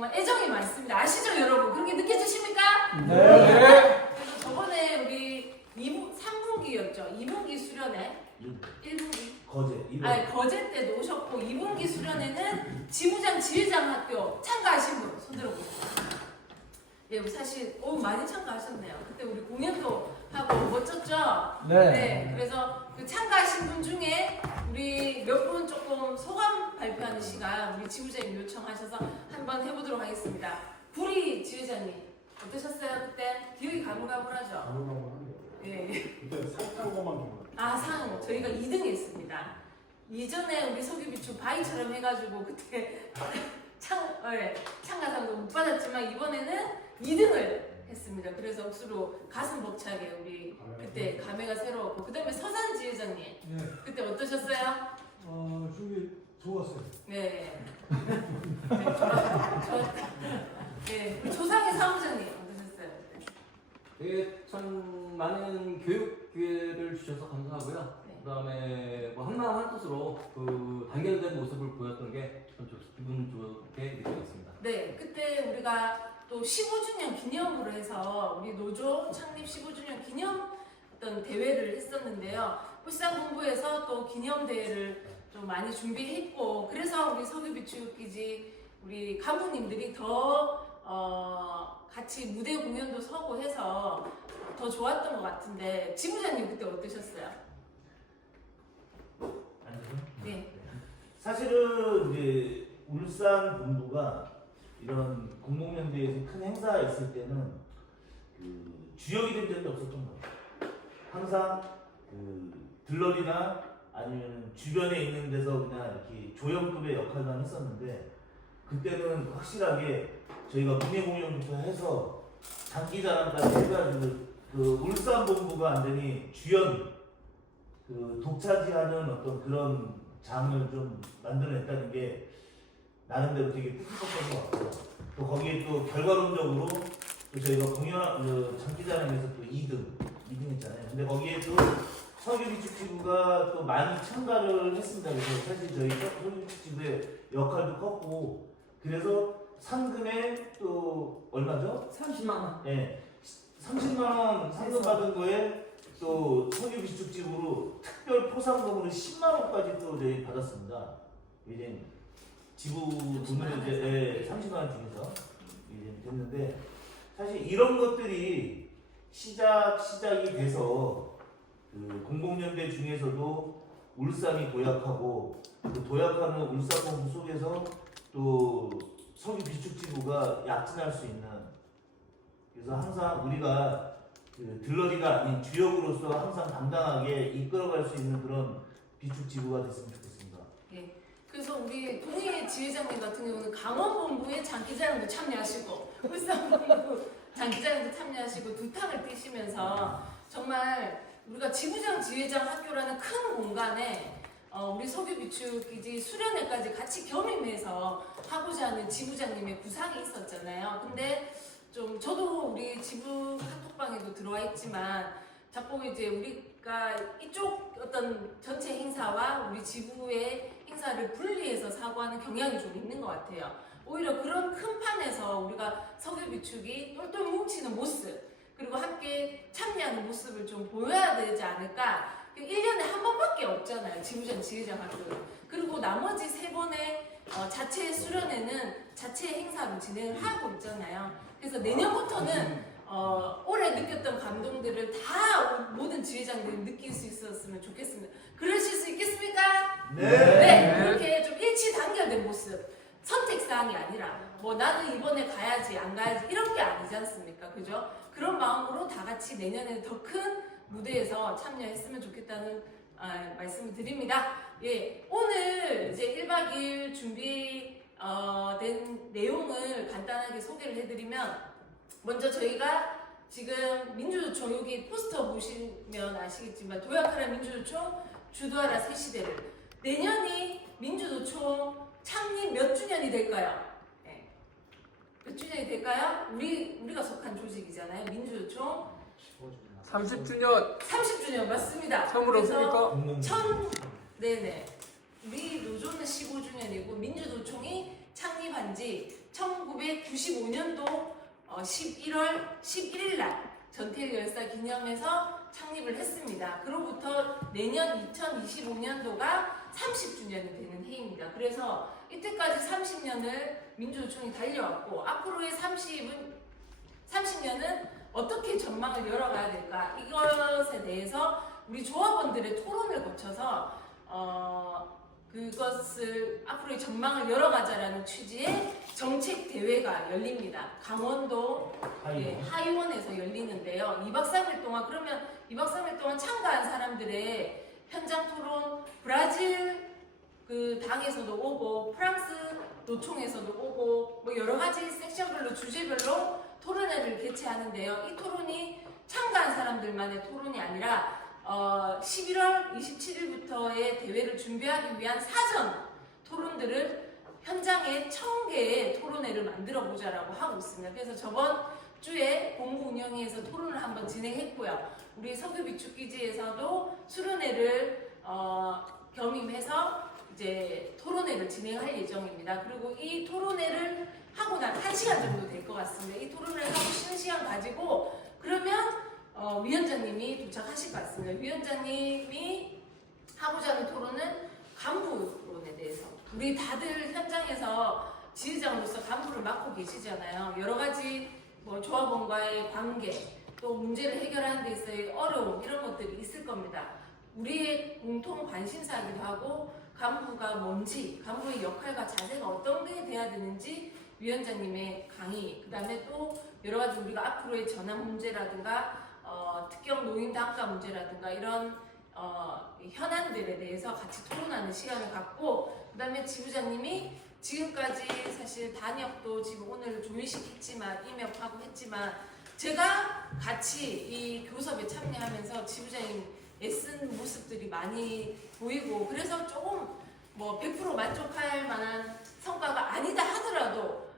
정말 애정이 많습니다. 아시죠, 여러분? 그렇게 느껴지십니까? 네. 그래서 저번에 우리 3분기였죠. 2분기 수련회, 1분기 거제 때도 오셨고 2분기 수련회는 지부장 지회장 학교 참가하신 분 손들어 보세요. 예, 사실 많이 참가하셨네요. 그때 우리 공연도 하고 멋졌죠? 네. 그래서 그 참가하신 분 중에 우리 몇 분 조금 소감 발표하는 시간 우리 지부장님 요청하셔서 한번 해보도록 하겠습니다. 구리 지회장님 어떠셨어요? 그때 기억이 가물가물하죠? 예. 그때 상탄 것만 기억. 상 저희가 2등 했습니다. 이전에 우리 석유비추 바위처럼 해가지고 그때 참가상도 못 받았지만 이번에는 2등을 했습니다. 그래서 억수로 가슴 벅차게 우리 그때 감회가 새로웠고 그 다음에 서산 지회장님 네. 그때 어떠셨어요? 준비 좋았어요. 네. 좋았다. 네. 우리 조상의 사무장님 어떠셨어요? 예, 참 많은 교육 기회를 주셔서 감사하고요. 네. 그다음에 뭐 한마음 한뜻으로 그 단결된 모습을 보였던 게 참 기분 좋게 느껴졌습니다. 네, 그때 우리가 또 15주년 기념으로 해서 우리 노조 창립 15주년 기념 어떤 대회를 했었는데요. 울산본부에서 또 기념 대회를 좀 많이 준비했고 그래서 우리 석유비축기지 우리 간부님들이 더 같이 무대 공연도 서고 해서 더 좋았던 것 같은데 지부장님 그때 어떠셨어요? 네. 사실은 이제 울산 본부가 이런 공공연대에서 큰 행사가 있을 때는 그 주역이 된 적이 없었던 것 같아요. 항상 그 들러리나 아니면 주변에 있는 데서 그냥 이렇게 조연급의 역할만 했었는데 그때는 확실하게 저희가 문예 공연부터 해서 장기자랑까지 해가지고 그 울산 본부가 완전히 주연 그 독차지하는 어떤 그런 장을 좀 만들어냈다는 게 나름대로 되게 뜻깊었던 것 같고 또 거기에 또 결과론적으로 또 저희가 공연 그 장기자랑에서 또 2등 했잖아요. 근데 거기에 또 석유비축지부가 또 많이 참가를 했습니다. 그래서 사실 저희 석유비축지부의 역할도 컸고 그래서 상금에 또 얼마죠? 30만 원. 네, 30만 원 상금 받은 거에 또 석유비축지부로 특별 포상금으로 10만 원까지 또 저희 받았습니다. 이제 지부 돈을 이제 30만 원 중에서 이제 됐는데 사실 이런 것들이 시작이 돼서 그 공공연대 중에서도 울산이 도약하고 그 도약하는 울산본부 속에서 또 석유비축지부가 약진할 수 있는 그래서 항상 우리가 그 들러리가 아닌 주역으로서 항상 당당하게 이끌어갈 수 있는 그런 비축지부가 됐으면 좋겠습니다. 예. 그래서 우리 동해 지회장님 같은 경우는 강원본부의 장기자랑도 참여하시고 울산본부 장기자랑도 참여하시고 두 탕을 뛰시면서 정말 우리가 지부장 지회장 학교라는 큰 공간에 우리 석유비축기지 수련회까지 같이 겸임해서 하고자 하는 지부장님의 구상이 있었잖아요. 근데 좀 저도 우리 지부 카톡방에도 들어와 있지만 자꾸 이제 우리가 이쪽 어떤 전체 행사와 우리 지부의 행사를 분리해서 사고하는 경향이 좀 있는 것 같아요. 오히려 그런 큰 판에서 우리가 석유비축이 똘똘 뭉치는 모습 그리고 함께 참여하는 모습을 좀 보여야 되지 않을까. 1년에 한 번밖에 없잖아요. 지부장 지회장 학교. 그리고 나머지 3번의 자체 수련회는 자체 행사로 진행을 하고 있잖아요. 그래서 내년부터는 올해 느꼈던 감동들을 다 모든 지회장들이 느낄 수 있었으면 좋겠습니다. 그러실 수 있겠습니까? 네. 그렇게 좀 일치 단결된 모습. 선택사항이 아니라 뭐 나는 이번에 가야지 안 가야지 이런 게 아니지 않습니까? 그죠? 그런 마음으로 다 같이 내년에 더 큰 무대에서 참여했으면 좋겠다는 말씀을 드립니다. 예, 오늘 이제 1박 2일 준비된 내용을 간단하게 소개를 해드리면 먼저 저희가 지금 민주노총 여기 포스터 보시면 아시겠지만 도약하라 민주노총 주도하라 새시대를 내년이 민주노총 창립 몇 주년이 될까요? 네. 몇 주년이 될까요? 우리가 속한 조직이잖아요. 민주노총 30주년 30주년 맞습니다. 선물 없습니까? 네네. 우리 노조는 15주년이고 민주노총이 창립한 지 1995년도 11월 11일 날 전태일 열사 기념해서 창립을 했습니다. 그로부터 내년 2025년도가 30주년이 되는 해입니다. 그래서 이때까지 30년을 민주노총이 달려왔고 앞으로의 30년은 어떻게 전망을 열어가야 될까, 이것에 대해서 우리 조합원들의 토론을 거쳐서 그것을 앞으로의 전망을 열어가자라는 취지의 정책 대회가 열립니다. 강원도 하이원에서 열리는데요. 2박 3일 동안, 그러면 2박 3일 동안 참가한 사람들의 현장 토론, 브라질 그 당에서도 오고 프랑스 노총에서도 오고 뭐 여러 가지 섹션별로 주제별로 토론회를 개최하는데요. 이 토론이 참가한 사람들만의 토론이 아니라 11월 27일부터의 대회를 준비하기 위한 사전 토론들을 현장에 1000개의 토론회를 만들어 보자라고 하고 있습니다. 그래서 저번 주에 공무운영위에서 토론을 한번 진행했고요. 우리 석유비축기지에서도 수련회를 겸임해서 이제 토론회를 진행할 예정입니다. 그리고 이 토론회를 하고 난 1시간 정도 될 것 같습니다. 이 토론회를 하고 쉬는 시간 가지고 그러면 위원장님이 도착하실 것 같습니다. 위원장님이 하고자 하는 토론은 간부 토론에 대해서, 우리 다들 현장에서 지휘장으로서 간부를 맡고 계시잖아요. 여러 가지 뭐 조합원과의 관계, 또 문제를 해결하는 데 있어의 어려움, 이런 것들이 있을 겁니다. 우리의 공통 관심사이기도 하고 간부가 뭔지, 간부의 역할과 자세가 어떤 게 돼야 되는지 위원장님의 강의, 그 다음에 또 여러 가지 우리가 앞으로의 전환 문제라든가 특경 노인 단가 문제라든가 이런 현안들에 대해서 같이 토론하는 시간을 갖고, 그 다음에 지부장님이 지금까지 사실 단역도 지금 오늘 조인식 했지만 임역하고 했지만 제가 같이 이 교섭에 참여하면서 지부장님 애쓴 모습들이 많이 보이고, 그래서 조금 뭐 100% 만족할 만한 성과가 아니다 하더라도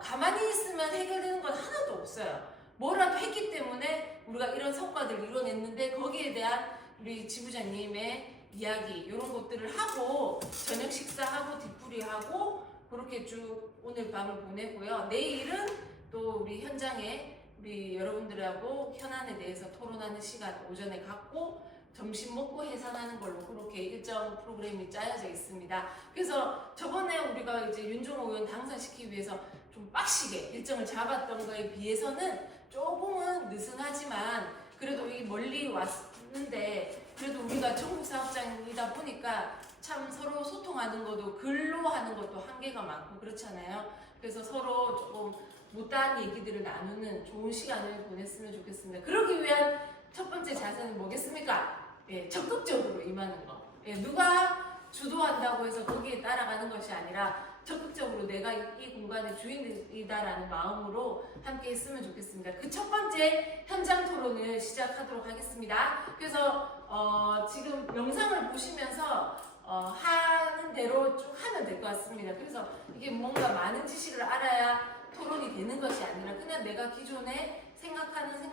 가만히 있으면 해결되는 건 하나도 없어요. 뭐라도 했기 때문에 우리가 이런 성과들을 이뤄냈는데 거기에 대한 우리 지부장님의 이야기, 이런 것들을 하고 저녁 식사하고 뒤풀이하고 그렇게 쭉 오늘 밤을 보내고요. 내일은 또 우리 현장에 우리 여러분들하고 현안에 대해서 토론하는 시간 오전에 갖고 점심 먹고 해산하는 걸로 그렇게 일정 프로그램이 짜여져 있습니다. 그래서 저번에 우리가 이제 윤종호 의원 당선시키기 위해서 좀 빡시게 일정을 잡았던 거에 비해서는 조금은 느슨하지만 그래도 이 멀리 왔는데, 그래도 우리가 전국 사업장이다 보니까 참 서로 소통하는 것도 글로 하는 것도 한계가 많고 그렇잖아요. 그래서 서로 조금 못다한 얘기들을 나누는 좋은 시간을 보냈으면 좋겠습니다. 그러기 위한 첫 번째 자세는 뭐겠습니까? 예, 적극적으로 임하는 거. 예, 누가 주도한다고 해서 거기에 따라가는 것이 아니라 적극적으로 내가 이 공간의 주인이다라는 마음으로 함께 했으면 좋겠습니다. 그 첫 번째 현장 토론을 시작하도록 하겠습니다. 그래서 지금 영상을 보시면서 하는 대로 쭉 하면 될 것 같습니다. 그래서 이게 뭔가 많은 지식을 알아야 토론이 되는 것이 아니라 그냥 내가 기존에 생각하는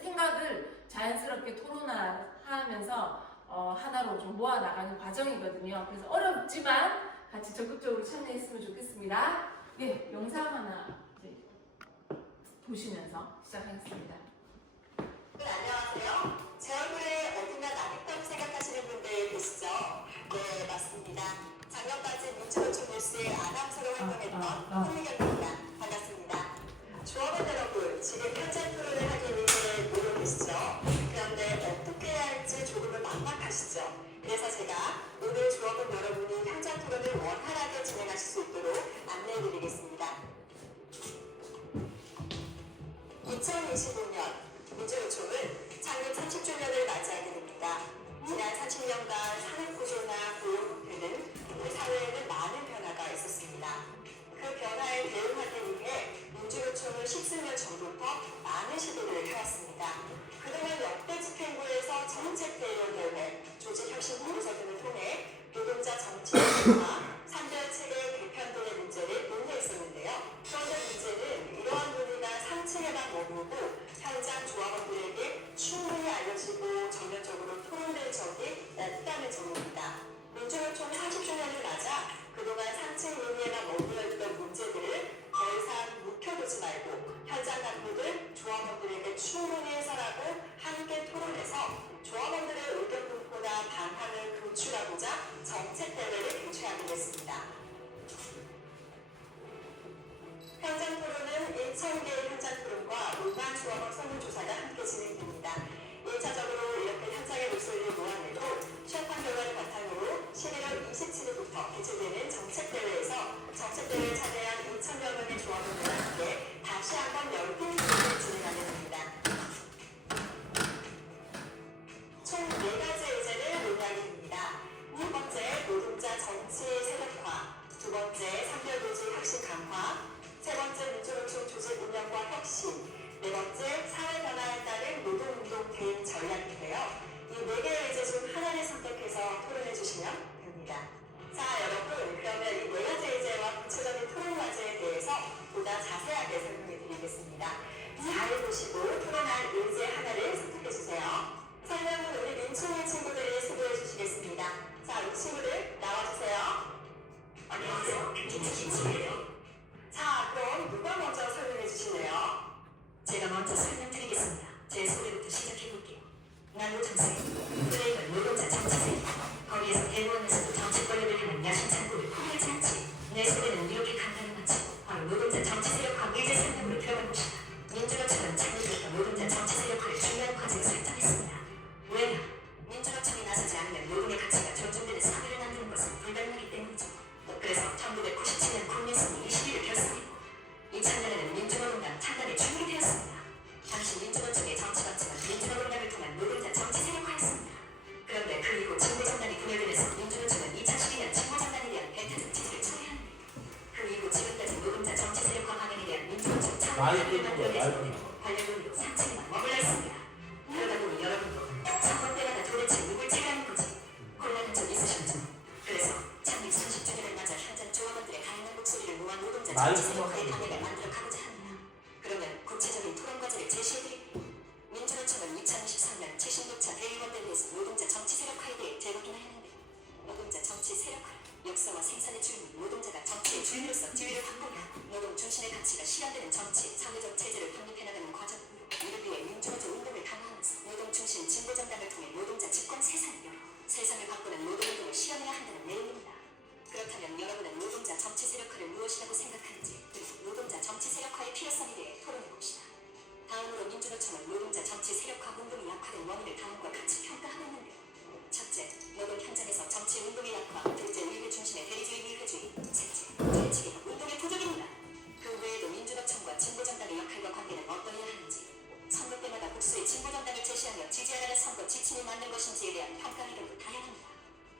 생각을 자연스럽게 토론하면서 하나로 좀 모아 나가는 과정이거든요. 그래서 어렵지만 같이 적극적으로 참여했으면 좋겠습니다. 예, 영상 하나 이제 보시면서 시작하겠습니다. 안녕하세요. 제 얼굴에 어딘가 낯익다고 생각하시는 분들 계시죠? 네, 맞습니다. 작년까지 민주노총 뉴스의 아나운서로 활동했던 홍미경입니다. 반갑습니다. 조합원 여러분, 지금 현장 토론을 하기 위해 모여 계시죠? 그런데 어떻게 해야 할지 조금은 막막하시죠? 그래서 제가 오늘 조합원 여러분이 현장 토론을 원활하게 진행하실 수 있도록 안내해드리겠습니다. 2025년 민주노총은 창립 30주년을 맞이하게 됩니다. 지난 30년간 산업구조나 고용분배는 우리 사회에는 많은 변화가 있었습니다. 그 변화에 대응하기 위해 민주노총은 10수년 전부터 많은 시도를 해왔습니다. 그동안 역대 집행부에서 정책대의원대회, 조직혁신연구소 등을 통해 노동자 정치와 산별체계 개편 등의 문제를 논의했었는데요. 그런데 문제는 이러한 논의가 상층에만 머무르고 현장 조합원들에게 충분히 알려지고 전면적으로 토론될 적이 없다는 점입니다. 민주노총 40주년을 맞아 그동안 상층 논의에만 머물러있던 문제 30개의 현장 토론과 5만 조합원 설문조사가 함께 진행됩니다. 1차적으로 이렇게 현장의 목소리를 모아내고 취합한 결과를 바탕으로 11월 27일부터 개최되는 정책대회에서 정책대회에 참여한 2,000여 명의 조합원들과 함께 다시 한번 열띤 토론을 진행하게 됩니다. 총 4가지 의제를 논의하게 됩니다. 첫 번째, 노동자 정치 세력화. 두 번째, 상별노조 혁신 강화. 세 번째, 민주노총 조직 운영과 혁신. 네 번째, 사회 변화에 따른 노동운동 대응 전략인데요. 이 4개의 의제 중 하나를 선택해서 토론해 주시면 됩니다. 자, 여러분, 그러면 이 4가지 의제와 구체적인 토론 과제에 대해서 보다 자세하게 설명해 드리겠습니다. 잘 보시고 토론할 의제 하나를 선택해 주세요. 설명은 우리 민초의 친구들이 소개해 주시겠습니다. 자, 우리 친구들 나와주세요. 안녕하세요. 민초의 친구들이에요. 자, 그럼 누가 먼저 설명해 주실래요? 제가 먼저 설명드리겠습니다. 제 소개부터 시작해볼게요. 난 노정세, 프레임은 노동자 정치세. 거기에서 대무원에서도 정치 권력을 향한 야심 창구를 포기하지 않지. 내 소개는 이렇게 간단하지. 바로 노동자 정치 세력화 의제 설명으로 들어갈 것이다. 민주노총은 작년부터 노동자 정치 세력화를 중요한 과제로 설정했습니다. 왜냐? 민주노총이 나서지 않으면 노동의 가치가 존중되는 사회를 만드는 것은 불가능하기 때문이죠. 그래서 1997년 국민선거 21을 결성했고 2000년에는 민주노동당 창단에 주목이 되었습니다. 당시 민주노총의 정치 방침은 민주노동당을 통한 노동자 정치 세력화였습니다. 그런데 그 이후 진보정당이 분열되면서 민주노총은 2012년 진보정당에 대한 배타적 지지를 처리하는데 그 이후 지금까지 노동자 정치 세력화 방향에 대한 민주노총 창단을 만들어내서 관련 논의로 상층에만 머물러 있습니다. 그러다 보니 여러분도 선거 때마다 도대체 누굴 찍어하는 거지? 혼란한 적 있으셨죠? 그래서 창립 30주년을 맞아 현장 조합원들의 다양한 목소리를 모아 노동자 정치 세력화의 방향을 만들어 가고자 합니다. 그러면 구체적인 토론 과제를 제시해드릴게요. 민주노총은 2023년 76차 대의원대회에서 노동자 정치 세력화에 대해 재확인을 했는데 노동자 정치 세력화, 역사와 생산의 주인, 노동자가 정치의 주인으로서 지위를 확보하고 노동 중심의 가치가 실현되는 정치, 사회적 체제를 확립해나가는 과정. 이를 위해 민주노조 운동을 강화하면서 노동 중심 진보정당을 통해 노동자 집권 세상을 열어 세상을 바꾸는 노동운동을 실현해야 한다는 내용입니다. 그렇다면 여러분은 노동자 정치 세력화를 무엇이라고 생각하는지 그리고 노동자 정치 세력화의 필요성에 대해 토론해봅시다. 다음으로 민주노총은 노동자 정치 세력화 운동이 약화된 원인을 다음과 같이 평가하고 있는데요. 첫째, 노동 현장에서 정치 운동의 약화. 둘째, 의회 중심의 대리주의 민주주의. 셋째, 정치개혁 운동의 부족입니다. 그 외에도 민주노총과 진보정당의 역할과 관계는 어떠해야 하는지 선거 때마다 국수의 진보정당을 제시하며 지지하라는 선거 지침이 맞는 것인지에 대한 평가 의견도 다양합니다.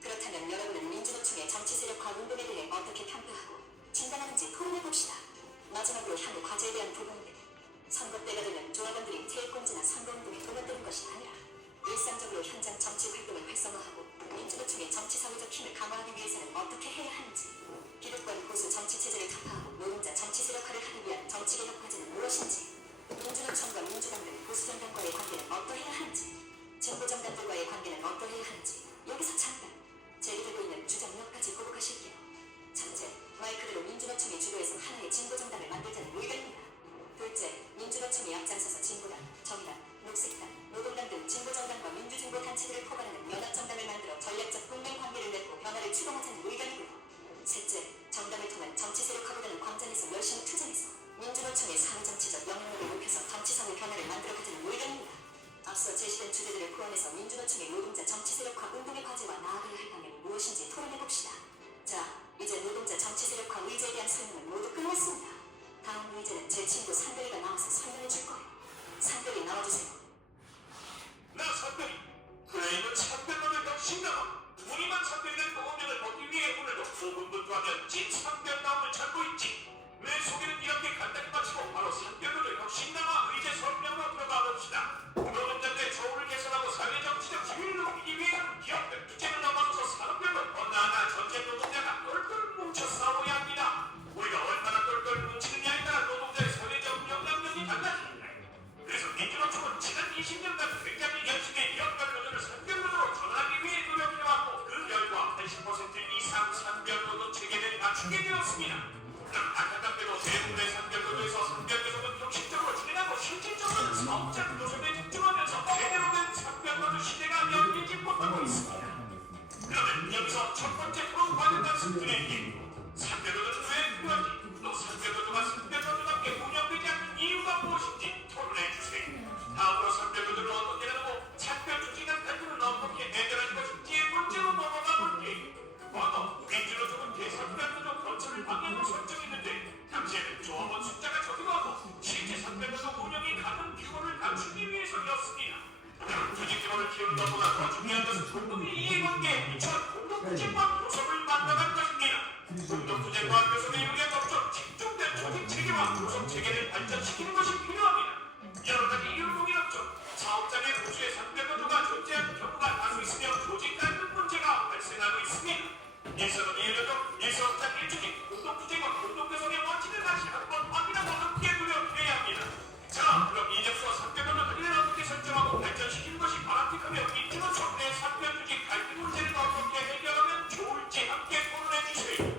그렇다면 여러분은 민주노총의 정치 세력화 운동에 대해 어떻게 평가하고 진단하는지 토론해봅시다. 마지막으로 향후 과제에 대한 부분인데 선거 때가 되면 조합원들이 태권지나 선거운동에 동원되는 것이 아니라 일상적으로 현장 정치 활동을 활성화하고 민주노총의 정치사회적 힘을 강화하기 위해서는 어떻게 해야 하는지 기득권 보수 정치체제를 타파하고 노동자 정치 세력화를 하기 위한 정치개혁 과제는 무엇인지 민주노총과 민주당들 보수정당과의 관계는 어떠해야 하는지 진보정당들과의 관계는 어떠해야 하는지 여기서 잠깐 제기되고 있는 주장 몇 가지 보고 가실게요. 첫째, 말 그대로 민주노총의 주도에서 하나의 진보정당을 만들자는 의견입니다. 둘째, 민주노총이 앞장서서 진보당, 정의당, 녹색당, 노동당 등 진보정당과 민주진보 단체들을 포괄하는 연합정당을 만들어 전략적 동맹관계를 맺고 변화를 추동하자는 의견이고요. 셋째, 정당을 통한 정치 세력화보다는 광장에서 열심히 투쟁해서 민주노총의 사회정치적 영향력을 높여서 정치사회 변화를 만들어가자는 의견입니다. 앞서 제시된 주제들을 포함해서 민주노총의 노동자 정치 세력화 운동의 과제와 나아가야 할 방향이 무엇인지 토론해봅시다. 자, 이제 노동자 정치 세력화 의제에 대한 설명은 모두 끝났습니다. 다음 의제는 제 친구 산별이가 나와서 설명해줄 거예요. 산별이 나와주세요. 나 산별이 프레임은 산별론을 혁신당함. 우리만 산별이라는 노동력을 벗기 위해 오늘도 고군분투하면 진산별다움을 찾고 있지. 내 소개는 이렇게 간단히 마치고 바로 산별론을 혁신당화 의제 설명으로 들어가 봅시다. 노동자들의 처우를 개선하고 사회정치적 지위를 높이기 위해서는 기업들 주체를 넘어서서 산업별로 더 나아가 전체 노동자가 똘똘 뭉쳐 싸워야 합니다. 우리가 얼마나 똘똘 뭉치느냐에 따라 노동자의 사회적 영향력이 달라집니다. 그래서 민주노총은 지난 20년간 굉장히 열심히 기업별 노조를 산별노조로 전환하기 위해 노력해왔고 그 결과 80% 이상 산별노조 체계를 갖추게 되었습니다. 그럼 안타깝게도 대부분의 산별노조에서 산별교섭은 형식적으로 진행하고 실질적으로는 사업장 노선에 집중하면서 제대로 된 산별노조 시대가 열리지 못하고 있습니다. 그러면 여기서 첫 번째 토론 과제가 승부내기. 산별노조는 왜 필요한지, 또 산별노조가 산별노조답게 운영되지 않는 조직과 교섭을 만나갈 것입니다. 공동투쟁과 교섭의 유리한 법적 집중된 조직 체계와 교섭 체계를 발전시키는 것이 필요합니다. 여러 가지 이유 동일하죠. 사업장의 우주의 상대노조가 존재하는 경우가 다수 있으며 조직 갈등 문제가 발생하고 있습니다. 일선은 일교적, 일사업장 일조직, 공동투쟁과 공동교섭의 원칙을 다시 한번 확인하고 함께 노력해야 합니다. 자, 그럼 이적수와 상대노조 관리를 어떻게 설정하고 발전시키는 것이 바람직하며 이쪽은 성내 상변조직 갈등 문제를 어떻게 해결하면 좋을지 함께 토론해 주세요.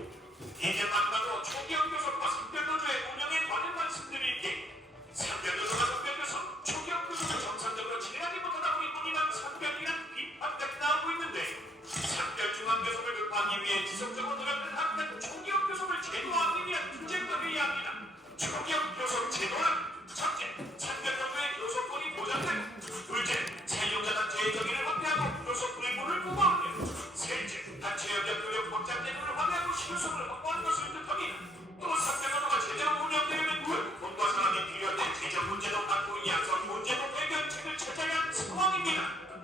이제 마지막으로 초기업 교섭과 상변노조의 운영에 관한 말씀드릴게요. 상변노조가 상변교섭, 초기업 교섭을 정상적으로 진행하지 못하다 보니 본인은 상변이란 비판까지 나오고 있는데 상변중앙교섭을 극복하기 위해 지속적으로 노력을 하는 초기업 교섭을 제도화하기 위한 투쟁도 해야 합니다. 초기업 교섭 제도는 첫째, 상변노조의 교섭권이 보장되고 둘째, 사용자단체의 정의를 확대하고 교섭 의무를 보호하며 셋째, 단체 협력 교육 확장 제도를 확대하고 실효성을 확보하는 것을 뜻합니다. 또 상변노조가 제대로 운영되려면 돈과 사람이 필요할 때 재정 문제도 받고 양성 문제도 해결책을 찾아야 하는 상황입니다.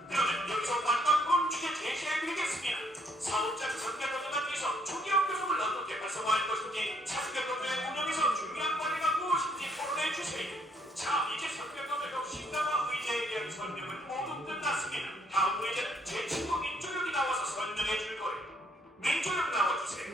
그러면 여기서 마지막 본 주제 제시해드리겠습니다. 사업장 상변노조가 위해서 초기업 교섭을 어떻게 활성화할 것인지 상변노조의 운영에서 중요한 과제가 무엇인지 토론해주세요. 자, 이제 상변노조 혁신가와 의제에 대한 설명은 모두 끝났습니다. 다음 의제는 제 친구 민조력이 나와서 설명해줄 거예요. 민조력 나와주세요.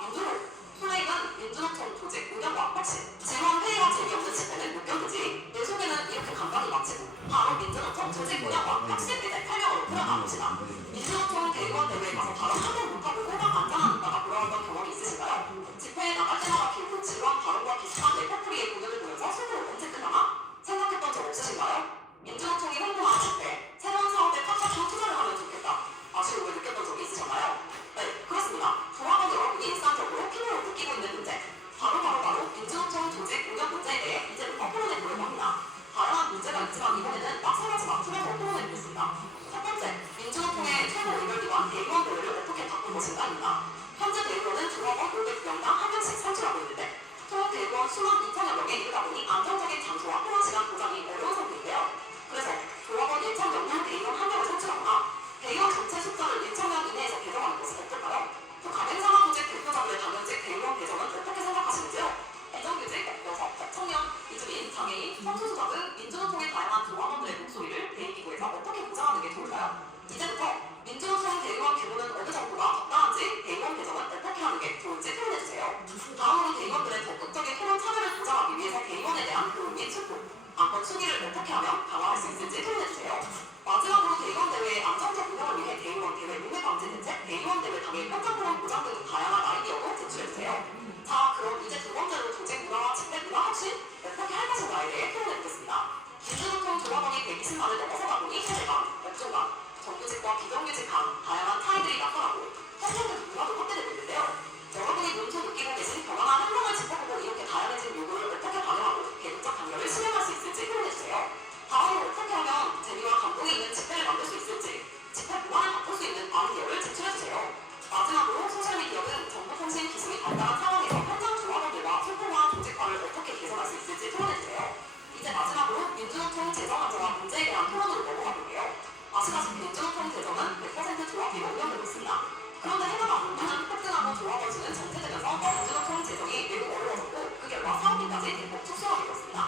민주노. 플레이는 민주노총 조직 운영과 혁신. 지원 회의가 재미없는 집회는 목격이지. 내 소개는 이렇게 간단히 마치고 바로 민주노총 조직 운영과 혁신에 대해 설명으로 들어가 봅시다. 민주노총 대의원 대회에 가서 바로 한번 못하고 꼬박 앉아나는다가 돌아왔던 경험이 있으신가요? 집회에 나갈 때마다 길고 지루한 발언과 비슷한 레퍼토리의 공연을 보면서 속으로 언제 끝나나? 생각했던 적 없으신가요? 민주노총이 홍보하는 집회, 새로운 사업에 팍팍 투자를 하면 좋겠다. 아쉬움을 느꼈던 적이 있으셨나요? 네, 그렇습니다. 조합원 여러분이 일상적으로 필요로 느끼고 있는 문제, 바로 민주노총 조직 운영 문제에 대해 이제부터 토론해보려고 합니다. 다양한 문제가 있지만 이번에는 막상하지 않으면서 토론해보겠습니다. 첫 번째, 민주노총의 최고 의결기관 대의원 대회를 어떻게 바꿀 것인가입니다. 현재 대의원은 조합원 500명당 한 명씩 선출하고 있는데 총 대의원 수만 2천여 명에 이르다 보니 안정적인 장소와 통화 시간 보장이 어려운 상태인데요. 그래서 조합원 1,000명당 대의원 한 명을 선출하거나 대의원 전체 숫자를 1,000명 이내에서 개정하는 것은 어떨까요? 또 가맹산업 조직 대표자들의 당연직 대의원 개정은 어떻게 생각하시는지요? 비정규직, 여성, 청년, 이주민, 장애인, 성소수자 등 민주노총의 다양한 조합원들의 목소리를 대의기구에서 어떻게 보장하는 게 좋을까요? 이제부터 민주노총 대의원 규모는 어느 정도가 적당한지 대의원 개정은 어떻게 하는 게 좋을지 토론해주세요. 다음으로 대의원들의 적극적인 토론 참여를 보장하기 위해서 대의원에 대한 교육 및 수포, 안건 순위를 어떻게 하면 강화할 수 있을지 토론해주세요. 마지막으로 대의원 대회의 안정적 운영을 위해 대의원 대회 문해 방지 대책, 대의원 대회 당일 현장 토론 보장 등 다양한 아이디어도 제출해주세요. 자, 그럼 이제 두 번째로 조직 문화와 집회 문화 혁신 어떻게 할 것인가에 대해 토론해보겠습니다. 민주노총 조합원이 120만을 넘어서다 보니 세대간, 업종간, 정규직과 비정규직 간 다양한 차이들이 나타나고 현장의 문화도 확대되고 있는데요. 여러분이 눈소 느끼고 계신 변화나 행동을 짚어보고 이렇게 다양해진 요구를 어떻게 반영하고 계급적 단결을 실행할 수 있을지 토론해주세요. 다음으로 어떻게 하면 재미와 감동이 있는 집회를 만들 수 있을지, 집회 문화를 바꿀 수 있는 아이디어를 제출해주세요. 마지막으로 소셜미디어 등 정보통신 기술이 발달한 상황에서 현장 조합원들과 소통과 조직화를 어떻게 개선할 수 있을지 토론해주세요. 이제 마지막으로 민주노총 재정 안정화 문제에 대한 토론으로 넘어가 볼게요. 아시다시피 민주노총 재정은 100% 조합비로 운영되고 있습니다. 그런데 해마다 문제는 폭증하고 조합원 수는 정체되면서 민주노총 재정이 매우 어려워졌고 그 결과 사업비까지 대폭 축소하게 되었습니다.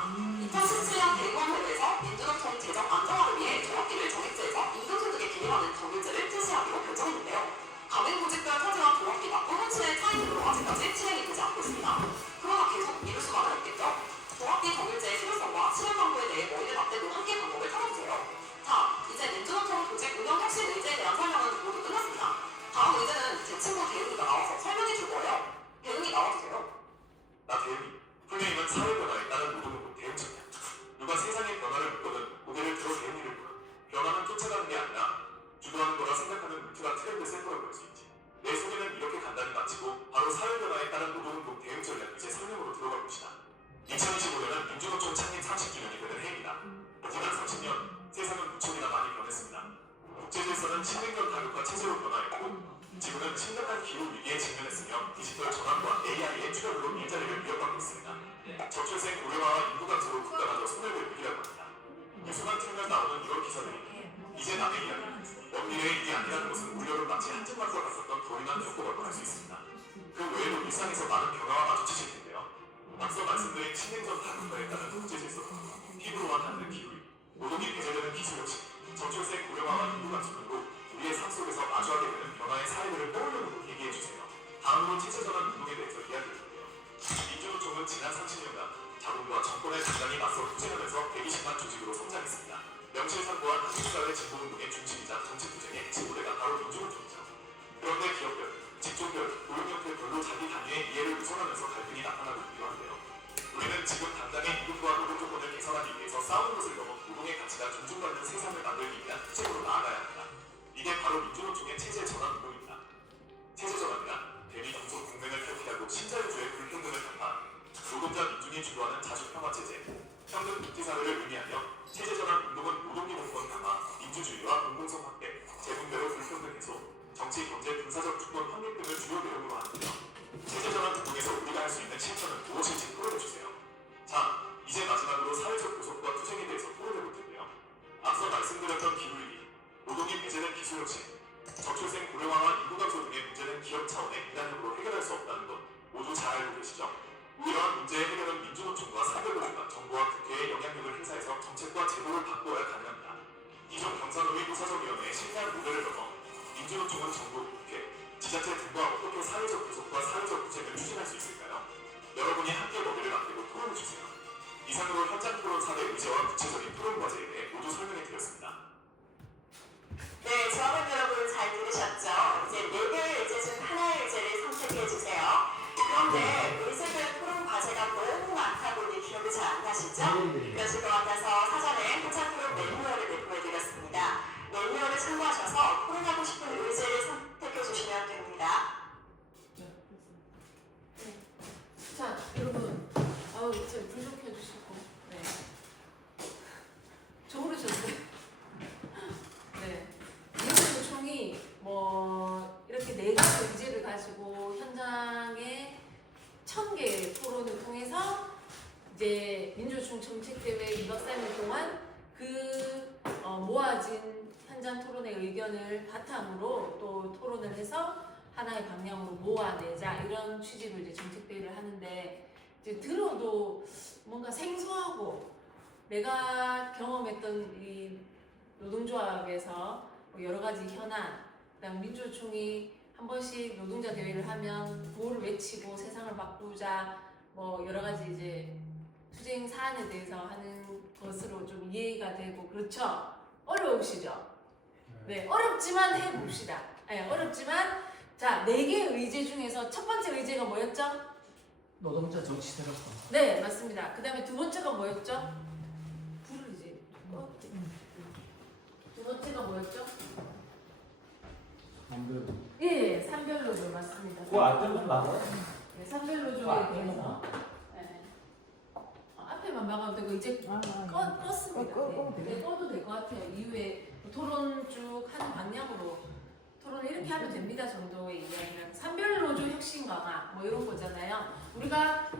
2017년 대의원 대회에서 민주노총 재정 안정화를 위해 조합비를 정액제에서 임금소득에 기능하는 정액제를 실시하기로 결정했는데요. 가맹조직별 차지와 조합비가 현실의 차이로 아직까지 실행이 되지 않고 있습니다. 그러나 계속 미룰 수만은 없겠죠. 조합비 정액제의 실효성과 실행 방법에 대해 머리를 맞대고 함께 방법을 찾아주세요. 자, 이제 민주노총 조직 운영 혁신 의제에 대한 설명은 모두 끝났습니다. 다음 의제는 제 친구 대웅이가 나와서 설명해 줄 거예요. 대웅이 나와주세요. 나 대웅이. 플레이는 사회 변화에 따른 노동력 대응책이야. 누가 세상의 변화를 묻거든 고개를 들어 대웅이를 보라. 변화는 쫓아가는 게 아니라 주도하는 거라 생각하는 루트가 트렌드 센터라고 할 수 있지. 내 소개는 이렇게 간단히 마치고 바로 사회 변화에 따른 노동운동 대응 전략 이제 설명으로 들어가 봅시다. 2025년은 민주노총 창립 30주년이 되는 해입니다. 지난 30년 세상은 무척이나 많이 변했습니다. 국제질서는 신냉전 다국화 체제로 변화했고 지구는 심각한 기후위기에 직면했으며 디지털 전환과 AI의 출현으로 일자리를 위협받고 있습니다. 저출생 고령화와 인구 감소로 국가가 더 손을 댈 위기라고 합니다. 뉴스만 틀면 나오는 이런 기사들이 이제 남의 이야기. 원미래의 일이 아니라는 것은 물려도 마치 한쪽만과 같았던 거리만 겪어가고 할 수 있습니다. 그 외에도 일상에서 많은 변화와 마주치실 텐데요. 앞서 말씀드린 친냉전 다국가에 따른 국제 질서, 피부로만 닿는 기후, 노동이 배제되는 기술 혁신, 저출생 고령화와 인구 감소 등으로 우리의 삶 속에서 마주하게 되는 변화의 사례들을 떠올려보고 얘기해주세요. 다음으로 체제전환 운동에 대해서 이야기해볼게요. 민주노총은 지난 30년간 자본과 정권의 당당히 맞서 투쟁하면서 120만 조직으로 성장했습니다. 명실상부한 한국사회 진보운동의 중심이자 정치투쟁의 지도대가 바로 민주노총이죠. 그런데 기업별, 직종별, 고용형태별로 자기 단위의 이해를 우선하면서 갈등이 나타나고 있기도 한데요. 우리는 지금 당장의 임금과 노동 조건을 개선하기 위해서 싸우는 것을 넘어 노동의 가치가 존중받는 세상을 만들기 위한 투쟁으로 나아가야 합니다. 이게 바로 민주노총의 체제 전환 운동입니다. 체제 전환이란 대리 동속 동맹을 탈피하고 신자유주의 불평등을 강화하는 노동자 민중이 주도하는 자주평화체제, 평등 복지사회를 의미하며 체제 전환 운동은 노동기본권 강화, 민주주의와 공공성 확대, 재분배로 불평등 해소, 정치, 경제, 군사적 주권 확립 등을 주요 내용으로 하는데요. 체제 전환 운동에서 우리가 할 수 있는 실천은 무엇인지 토론해주세요. 자, 이제 마지막으로 사회적 구속과 투쟁에 대해서 토론해볼 텐데요. 앞서 말씀드렸던 기후위기, 노동이 배제된 기술혁신, 저출생 고령화와 인구 감소 등의 문제는 기업 차원의 비난력으로 해결할 수 없다는 것 모두 잘 알고 계시죠? 이러한 문제의 해결은 민주노총과 사회노조가 정부와 국회의 영향력을 행사해서 정책과 제도를 바꾸어야 가능합니다. 이종 경사노위 노사정위원회의 실패한 모델을 넘어 민주노총은 정부, 국회, 지자체 등과 어떻게 사회적 구속과 사회적 투쟁을 추진할 수 있을까요? 여러분이 함께 머리를 맞대고 토론해주세요. 이상으로 현장 토론 사례 의제와 구체적인 토론 과제에 대해 모두 설명해드렸습니다. 네, 조합원 여러분 잘 들으셨죠? 이제 4개의 의제 중 하나의 의제를 선택해주세요. 그런데 의제별 토론 과제가 너무 많다 보니 기억이 잘 안 나시죠? 그러실 것 같아서 사전에 현장 토론 매뉴얼을 배포해드렸습니다. 매뉴얼을 참고하셔서 토론하고 싶은 의제를 선택해주시면 됩니다. 자, 여러분, 이제 불 좀 켜주시고, 네. 저모르셨어요? 네. 민주노총이 뭐 이렇게 4가지 의제를 가지고 현장에 1000개의 토론을 통해서 이제 민주노총 정책대회 2박 3일 동안 그 모아진 현장 토론의 의견을 바탕으로 또 토론을 해서 하나의 방향으로 모아내자 이런 취지로 이제 정책대회를 하는데 이제 들어도 뭔가 생소하고 내가 경험했던 이 노동조합에서 여러 가지 현안, 그다음 민주노총이 한 번씩 노동자 대회를 하면 구호를 외치고 세상을 바꾸자 뭐 여러 가지 이제 투쟁 사안에 대해서 하는 것으로 좀 이해가 되고 그렇죠? 어려우시죠? 네, 어렵지만 해봅시다. 네, 어렵지만 자, 4개의 의제 중에서 첫 번째 의제가 뭐였죠? 노동자 정치 세력화. 네, 맞습니다. 그 다음에 두 번째가 뭐였죠? 불을 이제 두 번째가 뭐였죠? 예, 산별노조 맞습니다. 그 앞에만 막아요? 네, 산별노조에 대해서 네. 앞에만 막아도 되고 이제 껐습니다. 네, 꺼도 될 것 같아요. 이후에 토론 쭉 하는 방향으로 토론을 이렇게 하면 됩니다 정도의 이야기는 산별노조 혁신 강화 뭐 이런 거잖아요. 우리가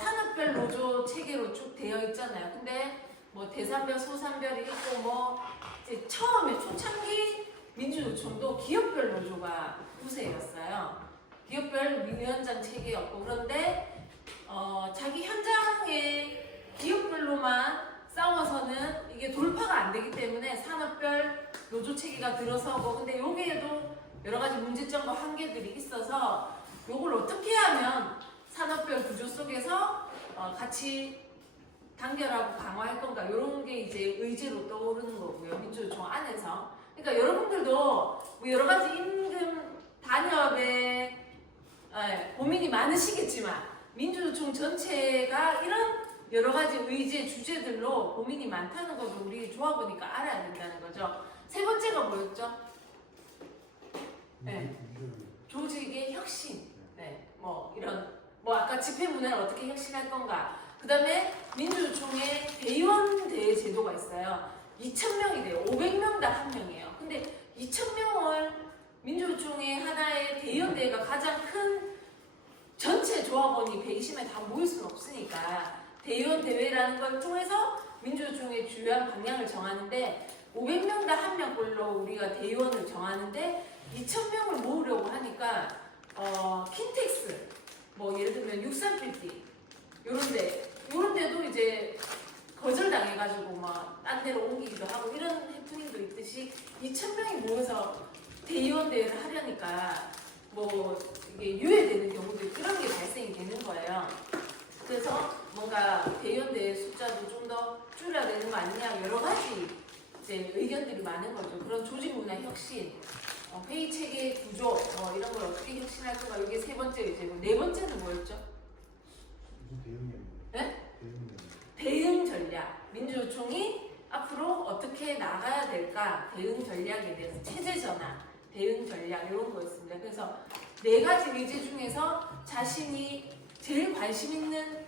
산업별 노조 체계로 쭉 되어 있잖아요. 근데 뭐 대산별, 소산별이 있고 뭐 이제 처음에 초창기 민주노총도 기업별 노조가 우세였어요. 기업별 위원장 체계였고 그런데 자기 현장의 기업별로만 싸워서는 이게 돌파가 안 되기 때문에 산업별 노조 체계가 들어서고 근데 여기에도 여러 가지 문제점과 한계들이 있어서 이걸 어떻게 하면 산업별 구조 속에서 같이 단결하고 강화할 건가 이런 게 이제 의제로 떠오르는 거고요. 민주노총 안에서. 그러니까 여러분들도 뭐 여러 가지 임금 단협에 고민이 많으시겠지만 민주노총 전체가 이런 여러 가지 의제 주제들로 고민이 많다는 것도 우리 조합원이니까 알아야 된다는 거죠. 세 번째가 뭐였죠? 네. 조직의 혁신. 네. 뭐 이런 뭐 아까 집회 문화를 어떻게 혁신할 건가. 그다음에 민주노총의 대의원대회 제도가 있어요. 2,000명이 돼요. 500명당 1명이에요. 근데 2,000명을 민주노총의 하나의 대의원대회가 가장 큰 전체 조합원이 120명 다 모일 수는 없으니까 대의원 대회라는 걸 통해서 민주노총의 주요한 방향을 정하는데 500명당 1명꼴로 우리가 대의원을 정하는데 2,000명을 모으려고 하니까 킨텍스 뭐 예를 들면 6350 요런 데도 이제 거절당해가지고 막 딴 데로 옮기기도 하고 이런 해프닝도 있듯이 2,000명이 모여서 대의원 대회를 하려니까 뭐 이게 유예되는 경우도 있고 이런 게 발생이 되는 거예요. 그래서 뭔가 대의원 대회 숫자도 좀 더 줄여야 되는 거 아니냐 여러 가지 이제 의견들이 많은 거죠. 그런 조직 문화 혁신, 회의 체계 구조 이런 걸 어떻게 혁신할 건가 이게 세 번째 의제고 네 번째는 뭐였죠? 무슨 대응이에요? 네? 대응이에요. 대응 전략. 민주노총이 앞으로 어떻게 나가야 될까? 대응 전략에 대해서 체제 전환, 대응 전략 이런 거였습니다. 그래서 네 가지 의제 중에서 자신이 제일 관심 있는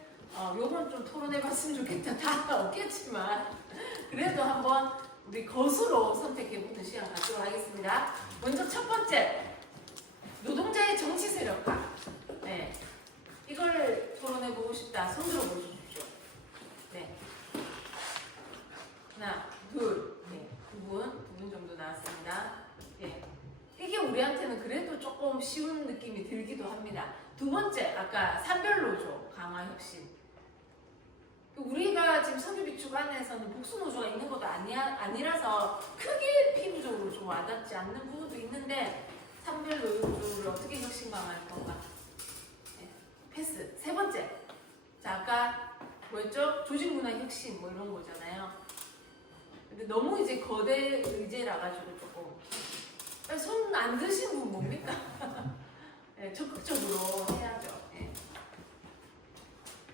요건 좀 토론해봤으면 좋겠다. 다 없겠지만 그래도 한번 우리 것으로 선택해보는 시간 갖도록 하겠습니다. 먼저 첫 번째 노동자의 정치 세력화. 네. 이걸 토론해보고 싶다. 손 들어보십시오. 네. 하나, 둘, 네. 두 분 정도 나왔습니다. 예. 이게 우리한테는 그래도 조금 쉬운 느낌이 들기도 합니다. 두 번째, 아까 산별노조 강화 혁신. 우리가 지금 석유비축 안에서는 복수노조가 있는 것도 아니라서 크게 피부적으로 좀 와닿지 않는 부분도 있는데 산별노조를 어떻게 혁신 강화할 건가? 네. 패스. 세 번째. 자, 아까 뭐였죠? 조직문화 혁신 뭐 이런 거잖아요. 근데 너무 이제 거대 의제라 가지고 조금 손 안 드신 분 뭡니까? 네, 적극적으로 해야죠. 네.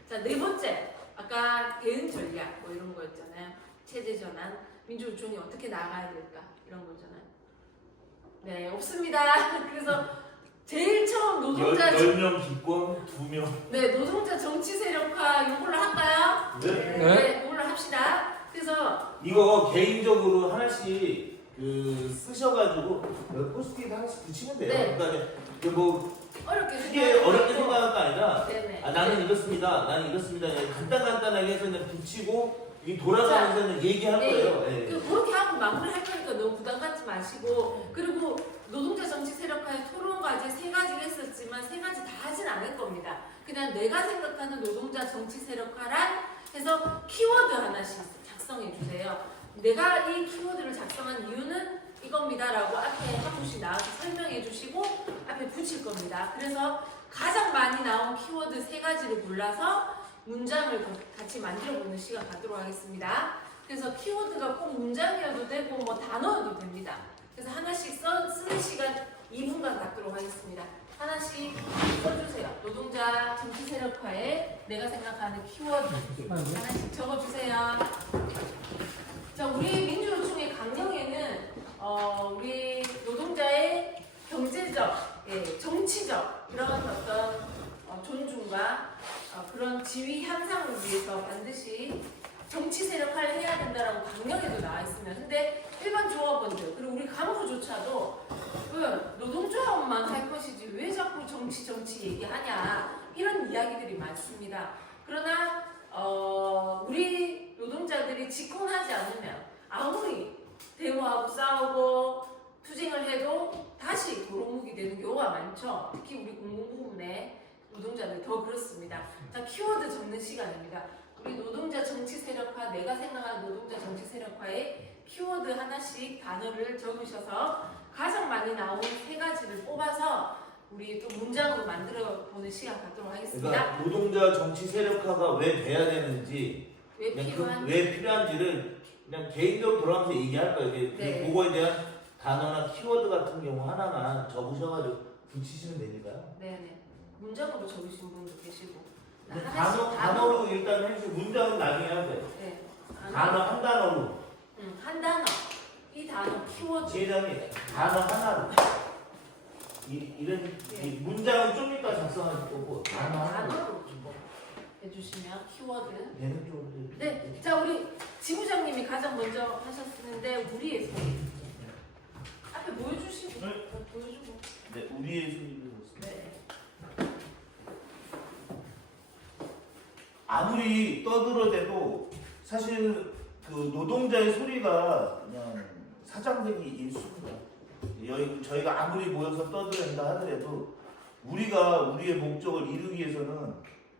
자, 네 번째. 아까 대응 전략 뭐 이런 거였잖아요. 체제 전환, 민주노총이 어떻게 나가야 될까 이런 거잖아요. 네, 없습니다. 그래서 제일 처음 노동자 10명 기권 2명. 네, 노동자 정치 세력화 이걸로 할까요? 네. 네, 이걸로 합시다. 그래서 이거 개인적으로 하나씩 쓰셔가지고 포스트잇 하나씩 붙이면 돼요. 네. 그러니까 뭐 어렵게 크게 어렵게 생각할 거 아니라 네네. 나는 이렇습니다. 나는 이렇습니다. 간단하게 해서 그냥 붙이고 이 돌아가면서 얘기할 네. 거예요. 예. 그렇게 하고 마무리할 거니까 너무 부담 갖지 마시고 그리고 노동자 정치 세력화의 토론 과제 세 가지를 했었지만 세 가지 다 하진 않을 겁니다. 그냥 내가 생각하는 노동자 정치 세력화란 해서 키워드 하나씩 작성해 주세요. 내가 이 키워드를 작성한 이유는 이겁니다라고 앞에 한 분씩 나와서 설명해 주시고 앞에 붙일 겁니다. 그래서 가장 많이 나온 키워드 세 가지를 골라서 문장을 같이 만들어 보는 시간 갖도록 하겠습니다. 그래서 키워드가 꼭 문장이어도 되고 뭐 단어여도 됩니다. 그래서 하나씩 쓰는 시간 2분간 갖도록 하겠습니다. 하나씩 써주세요. 노동자 정치 세력화에 내가 생각하는 키워드 하나씩 적어주세요. 자, 우리 민주노총의 강령에는 우리 노동자의 경제적, 정치적 그런 어떤 존중과 그런 지위 향상을 위해서 반드시 정치 세력화를 해야 된다라고 강령에도 나와 있습니다. 근데 일반 조합원들 그리고 우리 간부조차도 노동조합만 할 것이지 왜 자꾸 정치 얘기하냐 이런 이야기들이 많습니다. 그러나 우리 노동자들이 집권하지 않으면 아무리 대모하고 싸우고 투쟁을 해도 다시 도루묵이 되는 경우가 많죠. 특히 우리 공공부문의 노동자들 더 그렇습니다. 자, 키워드 적는 시간입니다. 우리 노동자 정치 세력화, 내가 생각하는 노동자 정치 세력화의 키워드 하나씩 단어를 적으셔서 가장 많이 나온 세 가지를 뽑아서 우리 또 문장으로 만들어 보는 시간 갖도록 하겠습니다. 그러니까 노동자 정치 세력화가 왜 돼야 되는지, 왜 필요한지. 왜 필요한지를 그냥 개인적으로 돌아가면서 얘기할 거예요. 네. 그거에 대한 단어나 키워드 같은 경우 하나만 적으셔가지고 붙이시면 되니까요. 네네. 문장으로 적으신 분도 계시고. 단어로 일단 해주시고 문장은 나중에 하세요. 네. 단어 한 단어로. 한 단어. 이 단어 키워드. 지회장님 단어 하나로. 이런 네. 이 문장은 좀 이따 작성하실 거고 단어 하나로. 단어로 해주시면 키워드. 얘는 좀. 네. 자, 우리 지부장님이 가장 먼저 하셨는데 우리의 소리. 앞에 보여주시고. 보여주고. 네, 우리의 소리를 듣습니다. 네. 아무리 떠들어대도 사실 그 노동자의 소리가 그냥 사장되기 일쑤입니다. 저희가 아무리 모여서 떠들어낸다 하더라도 우리가 우리의 목적을 이루기 위해서는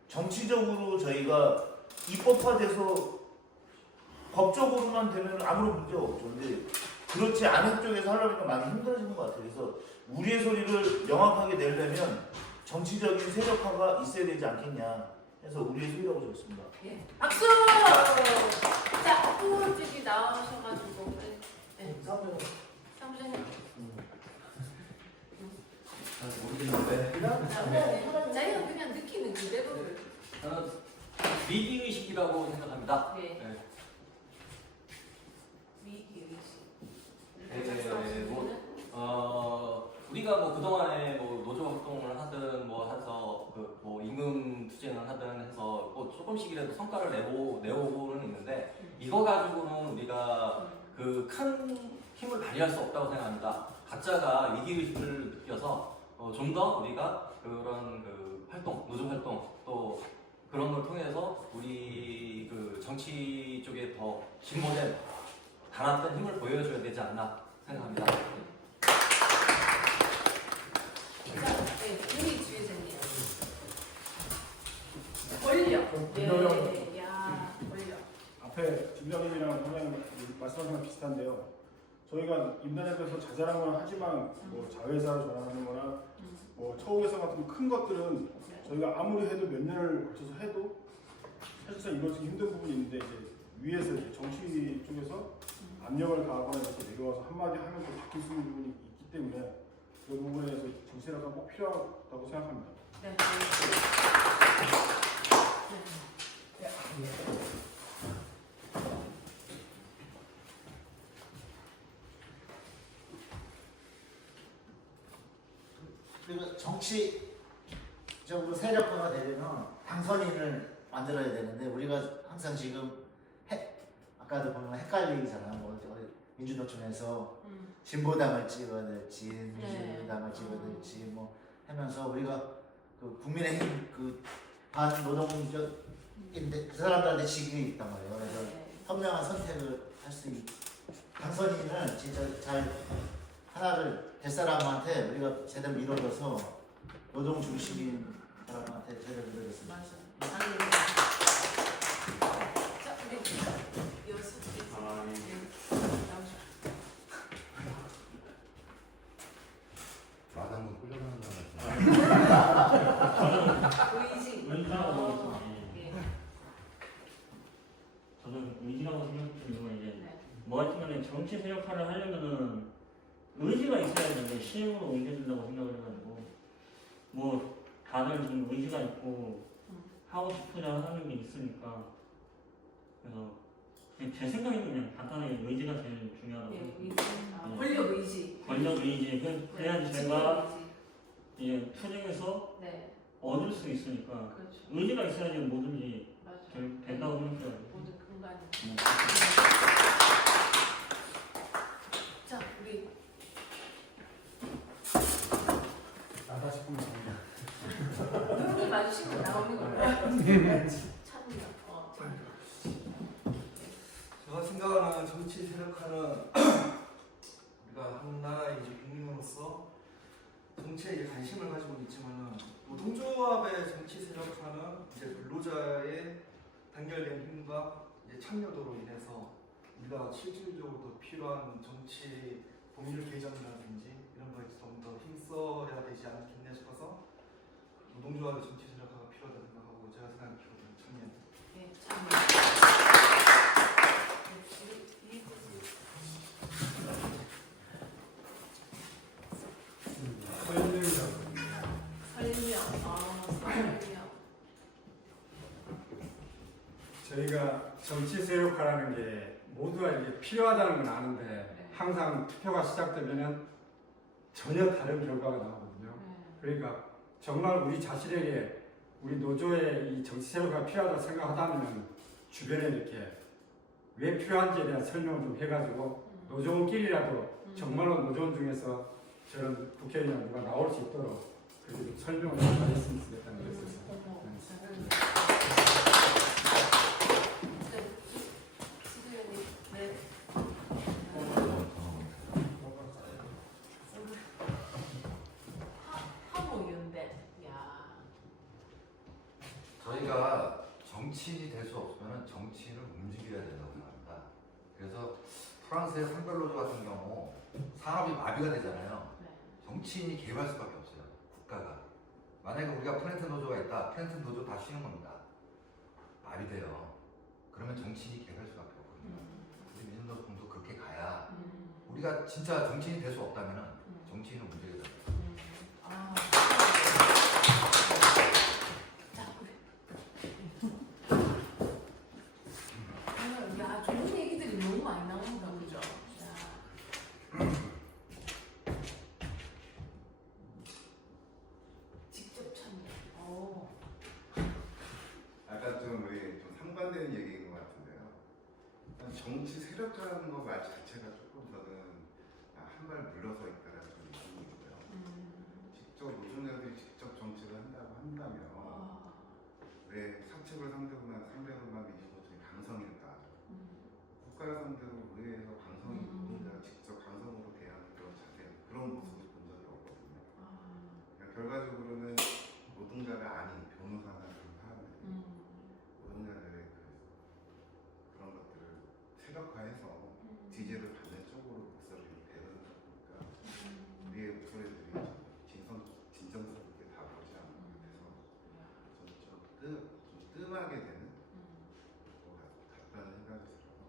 정치적으로 저희가 입법화돼서 법적으로만 되면 아무런 문제가 없죠. 근데 그렇지 않은 쪽에서 하려니까 많이 힘들어지는 것 같아요. 그래서 우리의 소리를 명확하게 내려면 정치적인 세력화가 있어야 되지 않겠냐 해서 우리의 소리라고 적었습니다. 예. 박수! 자, 후보집이 나오셔가지고 네. 사무장님. 모르겠는데. 자, 이거 그냥 느끼는 그대로. 저는 위기 의식이라고 생각합니다. 네. 네. 위기의식. 우리가 뭐 그동안에 뭐 노조 활동을 하든 뭐 해서 뭐 임금 투쟁을 하든 해서 뭐 조금씩이라도 성과를 내오고는 있는데 이거 가지고는 우리가 그 큰 힘을 발휘할 수 없다고 생각합니다. 각자가 위기의식을 느껴서 좀 더 우리가 그런 그 활동, 노조 활동 또 그런 걸 통해서 우리 그 정치 쪽에 더 진보된 단합된 힘을 보여줘야 되지 않나 생각합니다. 네, 우리 주의자님. 권력. 네, 야, 권력. 앞에 김정일이랑 선생님 말씀하신 거랑 비슷한데요. 저희가 임단협에서 자잘한 건 하지만 뭐 자회사를 전환하는 거나 뭐 처우개선 같은 큰 것들은 저희가 아무리 해도 몇 년을 거쳐서 해도 사실상 이루어지기 힘든 부분이 있는데 이제 위에서 이제 정치 쪽에서 압력을 가하거나 이렇게 내려와서 한마디 하면 또 바뀔 수 있는 부분이 있기 때문에 그 부분에 대해서 정치세력가 꼭 필요하다고 생각합니다. 네. 그리고 정치적으로 세력화가 되려면 당선인을 만들어야 되는데 우리가 항상 지금 아까도 보면 헷갈리잖아요. 뭐 민주노총에서 진보당을 찍어야 될지 민주당을 찍어야 될지 뭐 하면서 우리가 그 국민의힘 그 반노동적인데 그 사람들한테 지금이 있단 말이에요. 그래서 현명한 선택을 할 수 있는 당선인을 진짜 잘 하나를 뱃사람한테 우리가 제대로 밀어줘서 노동 중심인 사람한테 제대로 밀어줬습니다. 맞아. 자, 우리 여수 마당은 끌려가는 거 의지. 의지라고 예. 저는 의지라고 생각하는 이유가 이제 네. 뭐 같은 간에 정치 세력화를 하려면은 의지가 있어야 되는데 실행으로 옮겨준다고 생각을 해가지고 뭐 다들 지금 의지가 있고 하고 싶으려 하는 게 있으니까 그래서 그냥 제 생각에는 그냥 간단하게 의지가 제일 중요하다고 예, 생각해요. 의지. 권력 의지. 권력 의지 그래야지 제가 이제 투쟁에서 네, 얻을 수 있으니까 그렇죠. 의지가 있어야지 뭐든지 맞아. 된다고 생각해요. 모든 근간이. 자, 우리 나다 싶으면 됩니다. 눈이 마주치면 나오는 거예요. 참나. 제가 생각하는 정치 세력화는 우리가 한 나라의 이제 국민으로서 정치에 이제 관심을 가지고 있지만은 노동조합의 정치 세력화는 이제 근로자의 단결된 힘과 이제 참여도로 인해서 우리가 실질적으로 더 필요한 정치 법률 개정이라든지 이런 거에 좀 더 힘써야 되지 않겠냐 싶어서 노동조합의 정치 세력화가 필요하다고 생각하고 제가 생각하는 청년. 네, 참. 설명. 저희가 정치 세력화라는 게 모두가 이게 필요하다는 건 아는데 항상 투표가 시작되면은 전혀 다른 결과가 나오거든요. 그러니까 정말 우리 자신에게 우리 노조의 이 정치 세력화가 필요하다고 생각하다면 주변에 이렇게 왜 필요한지에 대한 설명을 좀 해가지고 노조원끼리라도 정말로 노조원 중에서 저런 국회의원 누가 나올 수 있도록 그렇게 좀 설명을 좀 잘했으면 좋겠다는 게 있어서. 네, 정치인이 될 수 없으면 정치인을 움직여야 된다고 생각합니다. 그래서 프랑스의 선별노조 같은 경우 산업이 마비가 되잖아요. 정치인이 개입할 수밖에 없어요. 국가가. 만약에 우리가 프렌트 노조가 있다. 프렌트 노조 다 쉬는 겁니다. 마비돼요. 그러면 정치인이 개입할 수밖에 없거든요. 우리 민주노총도 그렇게 가야 우리가 진짜 정치인이 될 수 없다면 정치인을 움직여야 됩니다. 아. 자, 오늘 야 좋은 얘기들이 너무 많이 나온다, 그죠? 야. 직접 참여. 오. 아까 좀 우리 좀 상반되는 얘기인 것 같은데요. 일단 정치 세력화라는 거 말 자체가 조금 저는 한 발 물러서 있다라는 좀 느낌이 있고요. 직접 노조자들이 직접 정치를 한다고 한다면 왜 사측을 상대로만 25층이 강성일까? 국가를 상대로 의회에서 강성이 노동자가 직접 강성으로 대하는 그런 자세, 그런 모습을 본 적이 없거든요. 그러니까 결과적으로는 노동자가 아닌 변호사나 그런 사람들이 노동자들의 그런 것들을 세력화해서 지지를 받는 쪽으로 목소리를 내는 거니까 우리의 목소리들이 진정스럽게 다가오지 않는 것 같아서 좀 뜸하게 되는 것 같다는 생각이 들어서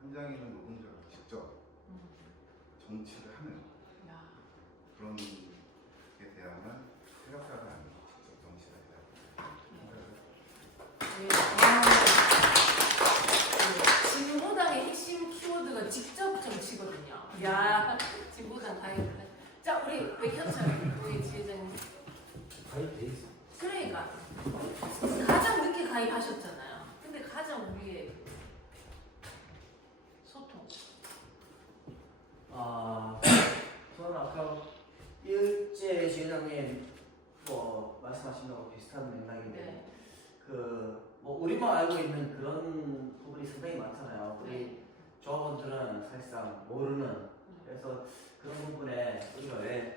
현장에 있는 노동자가 직접 정치를 하는 그런 게 대야만 세력화가 아니고 직접 정치가 되다. 진보당의 핵심 키워드가 직접 정치거든요. 야, 진보당 가입. 자, 우리 백현철 우리 지회장님. 가입돼 있어. 그러니까 가장 늦게 가입하셨잖아요. 근데 가장 우리의 소통. 저는 아까 일제 지회장님 뭐 말씀하신 거하고 비슷한 맥락인데 뭐 우리만 알고 있는 그런 부분이 상당히 많잖아요. 우리 조합원들은 사실상 모르는. 그래서 그런 부분에 우리가 왜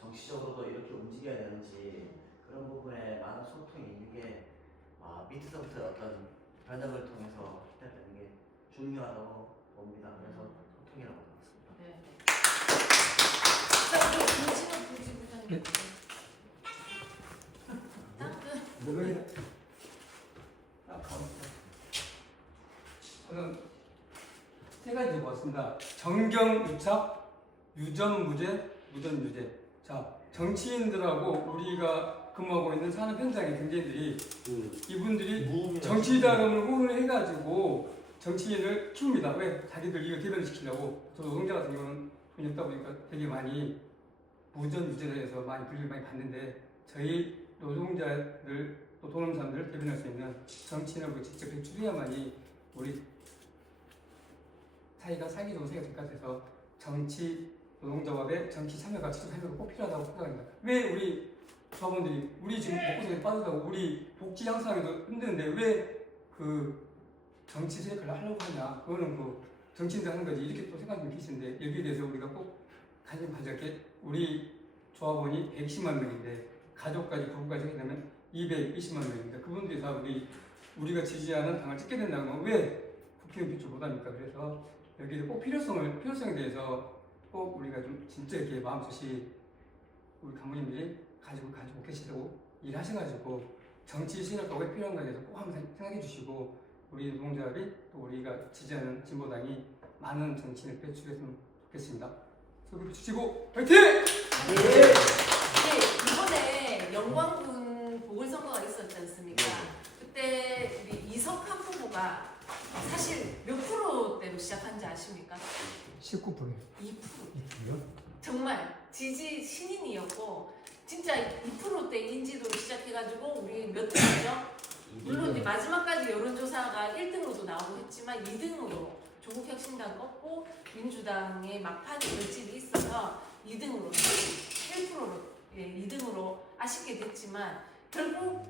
정치적으로도 이렇게 움직여야 되는지 그런 부분에 많은 소통이 있는 게 밑에서부터 어떤 변혁을 통해서 해야 되는 게 중요하다고 봅니다. 그래서 소통이라고 생각합니다. 네. 자, 우리 김진호 부지부장님. 저는 세 가지 적었습니다. 정경 유착, 유전 무죄, 무전 유죄. 자, 정치인들하고 우리가 근무하고 있는 산업 현장의 경제인들이 이분들이 정치 자금을 호응을 해가지고 정치인을 키웁니다. 왜? 자기들 이걸 개변을 시키려고. 저 노동자 같은 경우는 돈이 없다 보니까 되게 많이 무전 유죄로 해서 많이 불리를 많이 받는데 저희 노동자들 또 돈 없는 사람들을 대변할 수 있는 정치인을 직접 배출해야만이 우리 사회가 살기도 생각될 것 같아서 정치 노동조합의 정치 참여가 지속 참여가 꼭 필요하다고 생각합니다. 왜 우리 조합원들이 우리 지금 먹고 살기 빠듯하고 우리 복지 향상에도 힘드는데 왜 그 정치 세력을 하려고 하냐? 그거는 그 정치인들 하는 거지 이렇게 또 생각하는 계신데 여기에 대해서 우리가 꼭 관심 가질 게 우리 조합원이 110만 명인데 가족까지 부부까지 하게 되면 220만 명입니다. 그분들이 다 우리가 지지하는 당을 찍게 된다는 건 왜 국회의원 비출 못합니까? 그래서 여기에 꼭 필요성에 대해서 꼭 우리가 좀 진짜 이렇게 마음속이 우리 간부님들이 가지고 계시고 일하셔가지고 정치 신학과 왜 필요한가에 대해서 꼭 한번 생각해 주시고 우리 노동자들이 또 우리가 지지하는 진보당이 많은 정치인을 배출했으면 좋겠습니다. 소개 주시고 화이팅! 네, 이번에 영광군 보궐선거가 있었지 않습니까? 그때 우리 이석환 후보가 사실 몇 프로대로 시작한지 아십니까? 19%요. 2%. 정말 지지 신인이었고 진짜 2%대 인지도로 시작해가지고 우리 몇 등이죠? 물론 이제 마지막까지 여론조사가 1등으로도 나오고 했지만 2등으로 조국혁신당 꺾고 민주당의 막판 결집이 있어서 2등으로 1%로 2등으로 아쉽게 됐지만 결국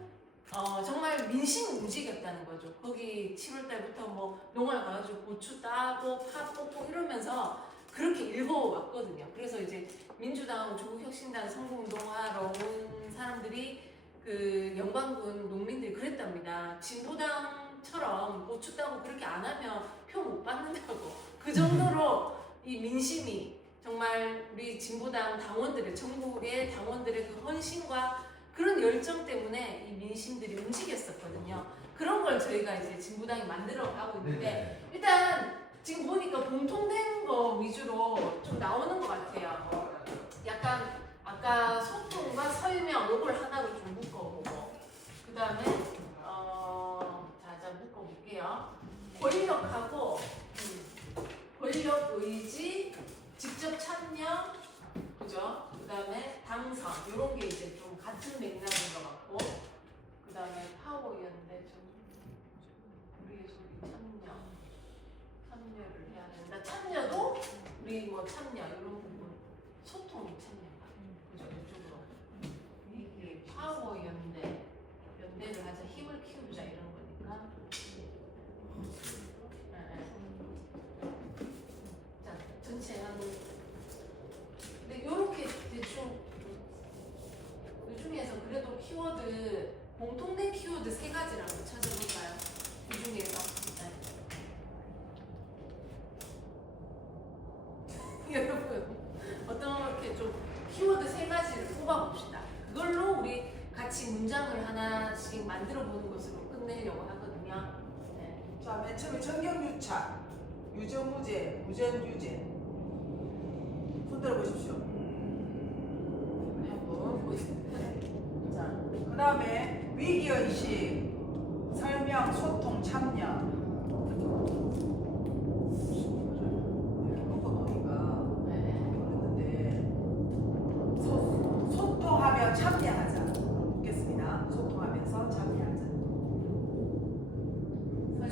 정말 민심 움직였다는 거죠. 거기 7월달부터 뭐 농활 가가지고 고추 따고 파 뽑고 이러면서 그렇게 읽어왔거든요. 그래서 이제 민주당, 조국혁신당 선거운동하러 온 사람들이 그 영광군 농민들이 그랬답니다. 못 춥다고 그렇게 안 하면 표 못 받는다고. 그 정도로 이 민심이 정말 우리 진보당 당원들의, 전국의 당원들의 그 헌신과 그런 열정 때문에 이 민심들이 움직였었거든요. 그런 걸 저희가 이제 진보당이 만들어 가고 있는데, 일단 지금 보니까 공통된 거 위주로 좀 나오는 것 같아요. 약간 아까 소통과 설명 요걸 하나로 좀 묶어보고, 그 다음에 자 묶어볼게요. 권력하고 권력 의지, 직접 참여, 그죠? 그 다음에 당선 이런 게 이제 좀 같은 맥락인 것 같고, 그 다음에 파워였는데 좀 우리의 소리 참여를 해야 된다. 참여도 우리 뭐 참여 이런 부분, 소통 참여, 그죠? 이쪽으로 이게 파워 연대를 하자, 힘을 키우자 이런 거니까. 자, 전체 한 근데 요렇게 대충 이 중에서 그래도 키워드, 공통된 키워드 3가지를 한번 찾아볼까요? 이 중에서. 네. 여러분, 어떻게 좀 키워드 3가지를 뽑아봅시다. 그걸로 우리 같이 문장을 하나씩 만들어 보는 것으로 끝내려고 하거든요. 네. 자, 맨 처음에 정경유착, 유전무죄, 무전유죄. 손 들어보십시오. 한번 보세요. 자, 그 다음에 위기의식, 설명, 소통, 참여. 이렇게 묶어놓으니까 모르는데, 소통하며 참여하자. 묻겠습니다. 소통하면서 참여하자.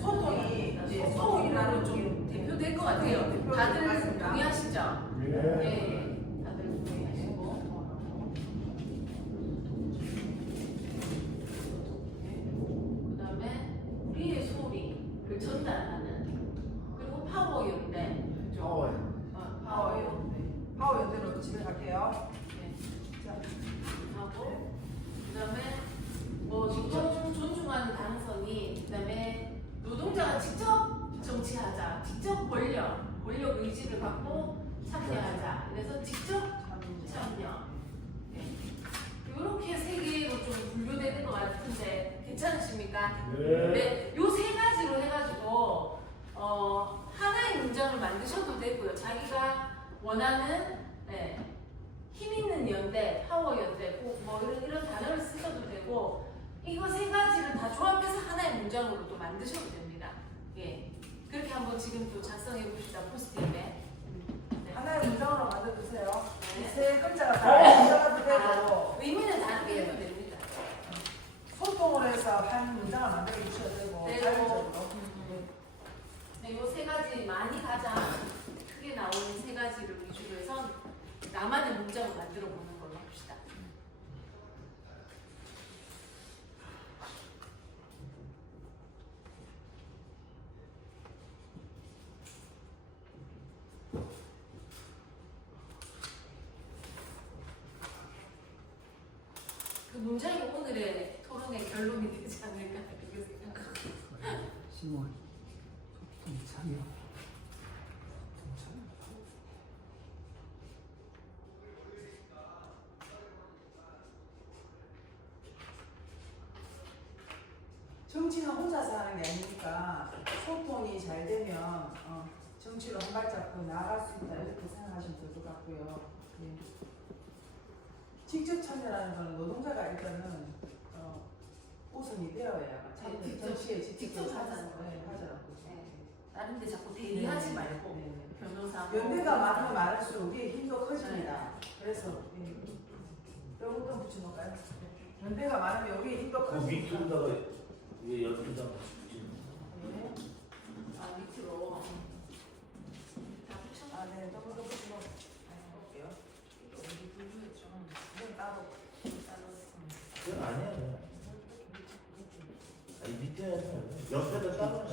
소통이 이제 소통이라는 좀 대표될 것 같아요. 대표될 것 다들 같습니다. 동의하시죠? 네. 다들 동의하시고. 그다음에 우리의 소리를 전달하는, 그리고 파워 연대. 파워 연대. 파워 연대로 집에 갈게요. 자, 하고, 그다음에 뭐 존중하는 당선이, 그다음에 노동자가 직접 정치하자, 직접 권력 의지를 갖고 참여하자. 그래서 직접 참여. 이렇게 3개로 좀 분류되는 것 같은데 괜찮으십니까? 네. 요 3가지로 해가지고 하나의 문장을 만드셔도 되고요. 자기가 원하는 힘 있는 연대, 파워 연대, 뭐 이런 단어를 쓰셔도 되고, 이거 3가지를 다 조합해서 하나의 문장으로 또 만드셔도 됩니다. 예. 그렇게 한번 지금 또 작성해 봅시다. 포스트잇에. 네. 하나의 문장으로 만들어주세요. 네. 3글자가 다 문장도 되고, 의미는 다르게 해도 됩니다. 소통을 해서 한 문장을 만들어 주셔도 되고, 자율적으로. 네, 요 3가지 많이 가장 크게 나오는 3가지를 위주로 해서 나만의 문장을 만들어 보는 걸로 합시다. 그 문장이 오늘의 토론의 결론이 되지 않을까 그렇게 생각합니다. 시몬, 소통 참여. 정치는 혼자서 하는 게 아니니까 소통이 잘 되면 정치로 한 발짝 더 나아갈 수 있다 이렇게 생각하시면 될 것 같고요. 예. 직접 참여라는 거는 노동자가 일단은 우선이 되어야 정치에 직접 하자는 거예요. 하자고. 다른 데 자꾸 대리하지 말고 변호사 연대가 많으면 많을수록 우리의 힘도 커집니다. 그래서 요것도 붙여놓을까요? 연대가 많으면 우리의 힘도 그 커집니다. 밑으로다가 위에 연대장 붙이는. 네. 아 밑으로 다 붙여. 네, 조금 더 붙이고 볼게요. 어디 분류했죠? 이건 따로. 그건 아니야. 아니 밑에는 옆에다 따로 놔.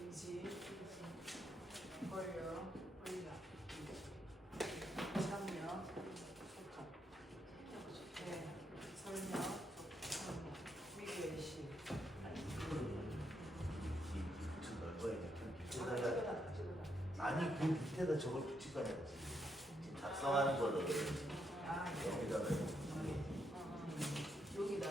의지, 권력. 그 밑에다 저걸 붙일 거냐 지금 작성하는 거를 여기다가 여기다.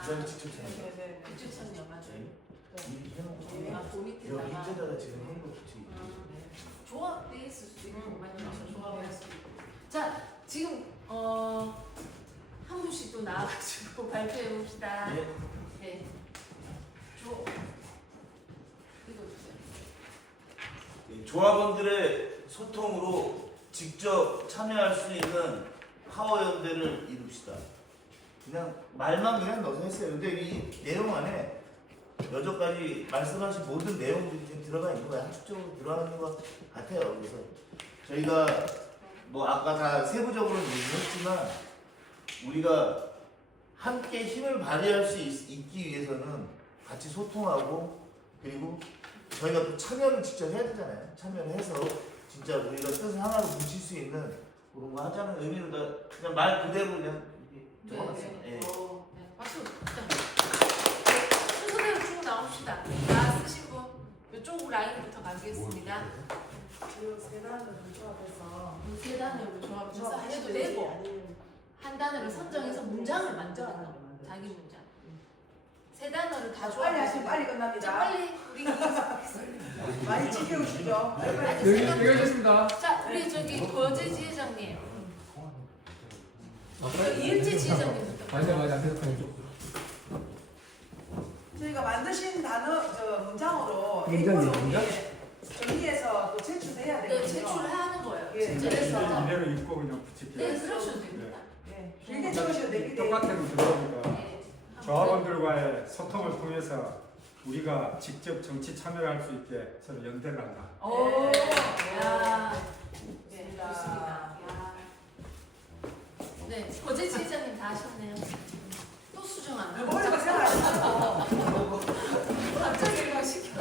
그다음에 직접 찾는 거. 네네. 직접 참여 맞아요. 이 해놓고 아, 그 여기 밑에다가. 밑에다가 지금 한거 붙이기. 조합돼 있을 수도 있고 맞죠? 조합할 수도 있고. 자, 지금 한 분씩 또 나와가지고 발표해 봅시다. 예. 네. 읽어주세요. 조합원들의 소통으로 직접 참여할 수 있는 파워연대를 이룹시다. 그냥 말만 그냥 넣어서 했어요. 근데 이 내용 안에 여전까지 말씀하신 모든 내용들이 지금 들어가 있는 거예요. 한축적으로 들어가는 것 같아요. 그래서 저희가 뭐 아까 다 세부적으로는 얘기했지만 우리가 함께 힘을 발휘할 수 있기 위해서는 같이 소통하고 그리고 저희가 또 참여를 직접 해야 되잖아요. 참여를 해서 진짜 우리가 뜻을 하나로 뭉칠 수 있는 그런 거 하자는 의미로 다 그냥 말 그대로 그냥 적어놨어요. 네. 예. 네. 박수. 자, 순서대로 쭉 나옵시다. 다 쓰신 분 이쪽 라인부터 가겠습니다. 세 단어를 조합해서 세 단어로 조합해서 해도 되고 한 단어를 선정해서 문장을 만드는 거. 자기 문장. 세 단어를 다 빨리 조합해서 하시면 빨리 끝납니다. 자, 빨리 우리 많이 지켜오시죠. 읽어주십니다. 자, 우리 저기 거제 지회장님. 이일지 지회장님부터. 맞아. 저희가 만드신 단어 문장으로 문장이에요, A4 문장? 종이에 정리해서 또 제출해야 네, 되거든요. 제출하는 거예요. 예, 진짜 그래서 이대로 읽고 그냥 붙일게요. 네, 그러셔도 됩니다. 네, 길게 적으셔도 되기 때문에 똑같은 들어보니까 네. 조합원들과의 소통을 통해서 우리가 직접 정치 참여를 할 수 있게 서로 연대를 한다. 오, 야, 네, 좋습니다. 좋습니다. 야. 네, 거제 지회장님 다 하셨네요. 또 수정하나? 머리가 생각하시고 갑자기 이거 시켜.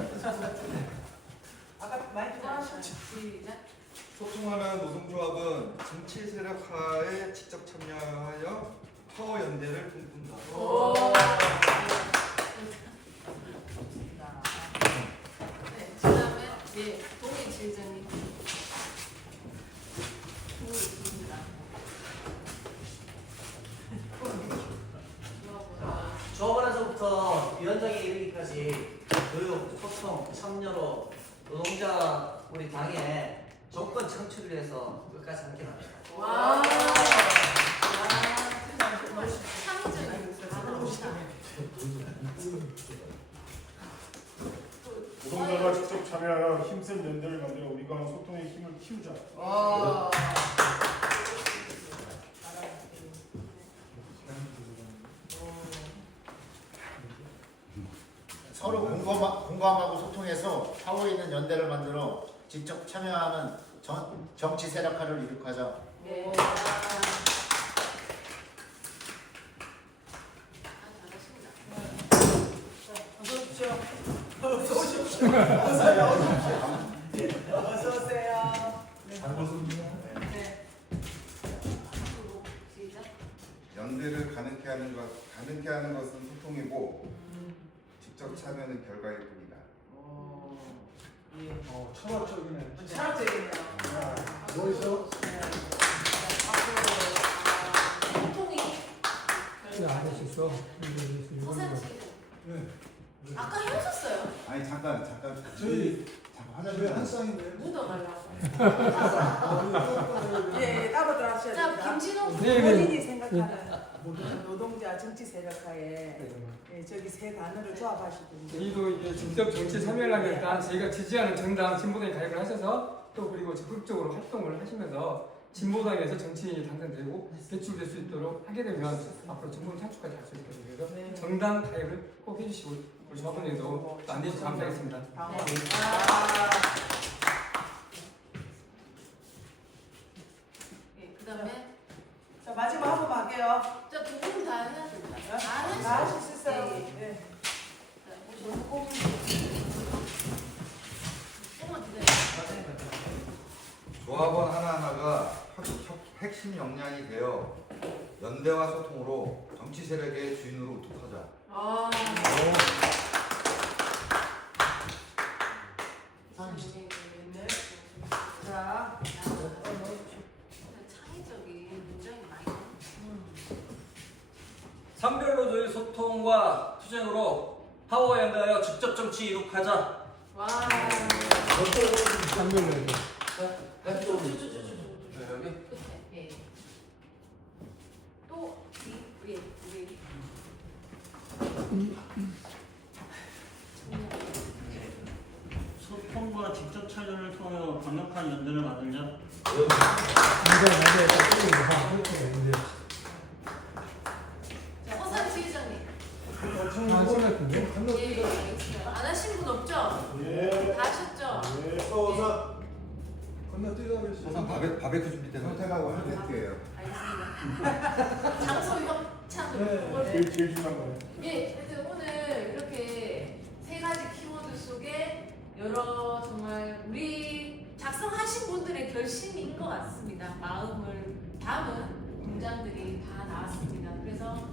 아까 많이 좋아하셨죠. 시작. 소통하는 노동조합은 정치 세력화에 직접 참여하여 파워 연대를 꿈꾼다. 오. 네, 그다음에 예, 동희 지회장님. 동희 지회장님. 조합원에서부터 위원장에 이르기까지 교육, 소통, 참여로 노동자 우리 당의 정권 창출을 위해서 끝까지 함께 나갑니다. 와. 창의적인 노동자가 직접 참여하여 힘센 연대를 만들어 우리가 소통의 힘을 키우자. 와. 서로 공감하고 소통해서 파워 있는 연대를 만들어 직접 참여하는 정치 세력화를 이룩하자. 네. 어서 오십시오. 어서 오세요. 네. 시작. 연대를 가능케 하는 것은 소통이고 직접 참여는 결과일 뿐이다. 철학적이네. 철학적이네요. 뭐죠? 소통이 안 하셨어? 서산지. 아까 하셨어요. 아니 잠깐 저희 화장실 한 쌍인데. 묻어가려고. 예, 따로 들어가셔야 자, 됩니다. 김진호 본인이 생각하는 노동자 정치 세력화에 예, 저기 세 단어를 조합하시든지. 저희도 이제 직접 정치 참여를 하면 일단 저희가 지지하는 정당 진보당에 가입을 하셔서 또 그리고 적극적으로 활동을 하시면서 진보당에서 정치인이 당선되고 배출될 수 있도록 하게 되면 앞으로 정권 창출까지 할 수 있거든요. 그래서 네. 정당 가입을 꼭 해주시고 우리 조합원님도 안 해주셔서 감사하겠습니다. 예, 그다음에 자, 마지막 한 번 할게요. 자, 두 분 다 해야 됩니다. 다 다 하실 수 있어요. 예, 예. 네. 자, 조금만 기다려. 조합원 하나하나가 핵심 역량이 되어 연대와 소통으로 정치 세력의 주인으로 우뚝하자. 아. 소통과 투쟁으로 파워에 연대하여 직접 정치 이룩하자. 와. 단별로 해서. 여기. 예. 또 우리 소통과 직접 참여를 통해 강력한 연대를 만들자. 자, 허상 지회장님. 예. 예, 안 하신 분 없죠? 예. 다 하셨죠? 또 우선 바베큐 준비 때문에 선택하고 할게요. 알겠습니다. 장소 협찬으로. 제일 중요한 거예요. 예, 하여튼 오늘 이렇게 세 가지 키워드 속에 여러 정말 우리 작성하신 분들의 결심인 것 같습니다. 마음을 담은 문장들이 다 나왔습니다. 그래서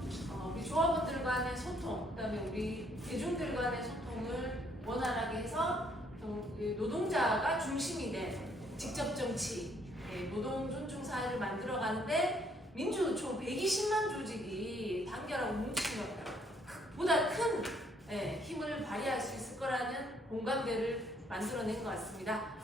우리 조합원들 간의 소통, 그다음에 우리 대중들 간의 소통을 원활하게 해서 노동자가 중심이 된 직접 정치, 노동 존중 사회를 만들어가는데 민주총 120만 조직이 단결하고 뭉치면 보다 큰 힘을 발휘할 수 있을 거라는 공감대를 만들어낸 것 같습니다.